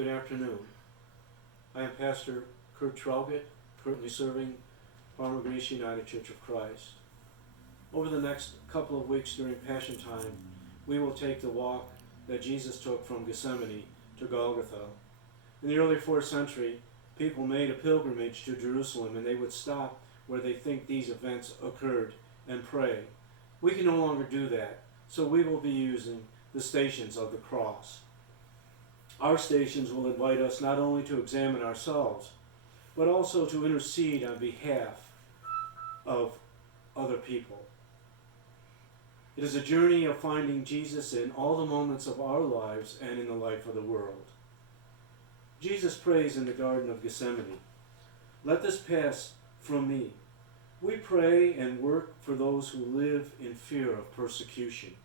Good afternoon. I am Pastor Kurt Traugott, currently serving Parma United Church of Christ. Over the next couple of weeks during Passion Time, we will take the walk that Jesus took from Gethsemane to Golgotha. In the early 4th century, people made a pilgrimage to Jerusalem, and they would stop where they think these events occurred and pray. We can no longer do that, so we will be using the Stations of the Cross. Our stations will invite us not only to examine ourselves, but also to intercede on behalf of other people. It is a journey of finding Jesus in all the moments of our lives and in the life of the world. Jesus prays in the Garden of Gethsemane, "Let this pass from me." We pray and work for those who live in fear of persecution.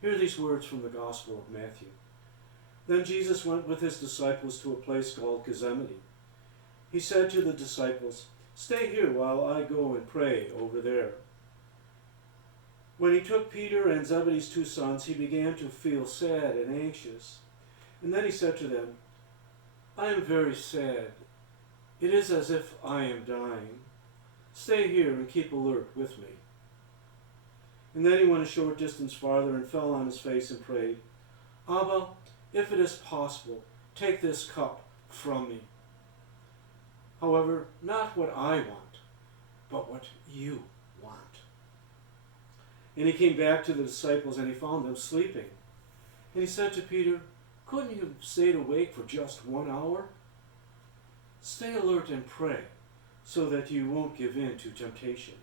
Hear these words from the Gospel of Matthew. Then Jesus went with his disciples to a place called Gethsemane. He said to the disciples, "Stay here while I go and pray over there." When he took Peter and Zebedee's 2 sons, he began to feel sad and anxious. And then he said to them, "I am very sad. It is as if I am dying. Stay here and keep alert with me." And then he went a short distance farther and fell on his face and prayed, "Abba, if it is possible, take this cup from me. However, not what I want, but what you want." And he came back to the disciples and he found them sleeping. And he said to Peter, "Couldn't you have stayed awake for just 1 hour? Stay alert and pray so that you won't give in to temptation.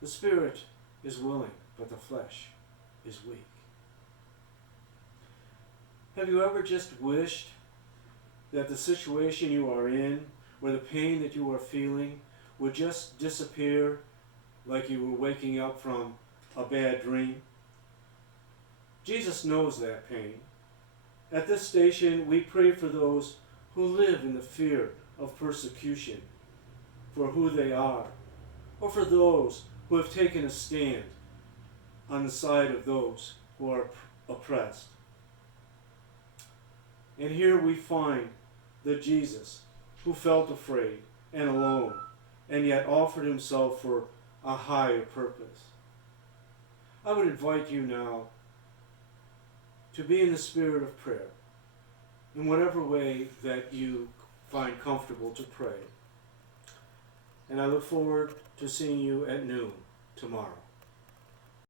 The spirit is willing, but the flesh is weak." Have you ever just wished that the situation you are in, or the pain that you are feeling, would just disappear like you were waking up from a bad dream? Jesus knows that pain. At this station, we pray for those who live in the fear of persecution for who they are, or for those who have taken a stand on the side of those who are oppressed. And here we find the Jesus who felt afraid and alone, and yet offered himself for a higher purpose. I would invite you now to be in the spirit of prayer, in whatever way that you find comfortable to pray. And I look forward to seeing you at noon tomorrow.